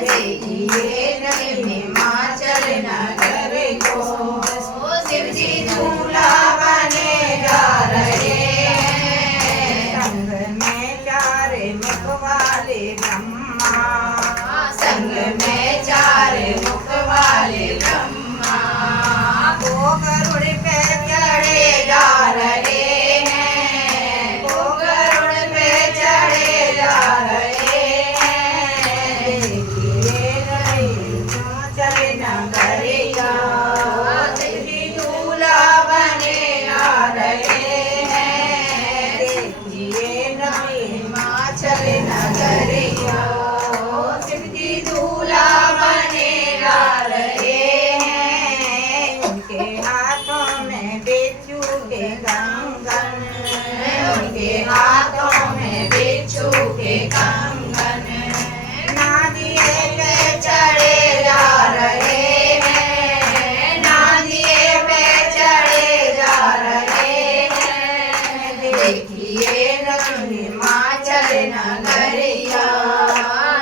देखिए नहीं हिमाचल नगर को, शिव जी दूल्हा बने जा रहे हैं। संग में चार मुख वाले ब्रह्मा, संग में चार मुख वाले ब्रह्मा, वो गरुड़ पे चढ़े जा रहे हैं, वो गरुड़ पे चढ़े जा रहे हैं। देखिए नहीं हिमाचल नगरिया, शिव जी दूल्हा बने जा रहे हैं। देखिए नहीं हिमाचल नगरिया, शिव जी दूल्हा बने जा रहे हैं। उनके हाथों में बिच्छू के कंगन, उनके हाथों में बिच्छू के कंगन, नादिए पे चढ़े जा रहे हैं, नादिए पे चढ़े जा रहे हैं। देखिए हिमाचल नगरिया,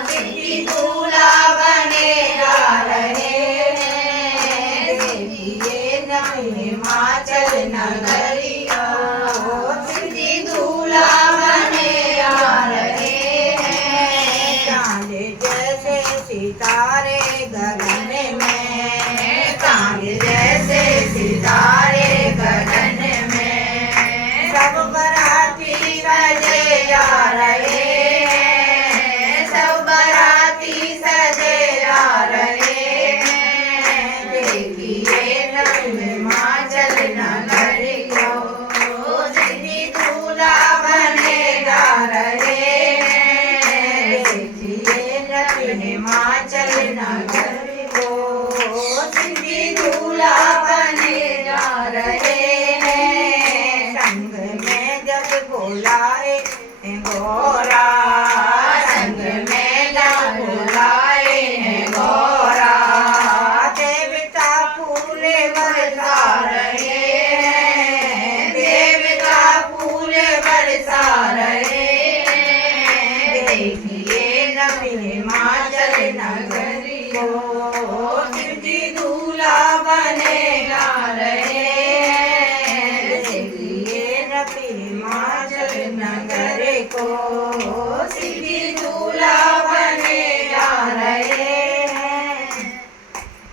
शिव जी दूल्हा बने जा रहे हैं। देखिए हिमाचल नगरिया, शिव जी दूल्हा बने जा रहे हैं। चांद जैसे सितारे गगन में, चांद जैसे सितारे गगन में, सब बराती सजे जा रहे हैं, सब बराती सजे जा रहे हैं। देखिए हिमाचल नगरिया, शिव जी दूल्हा बने जा रहे हैं। देखिए हिमाचल नगर को, शिव जी दूल्हा बने जा रहे हैं। संग में जब बुलाए गोरा,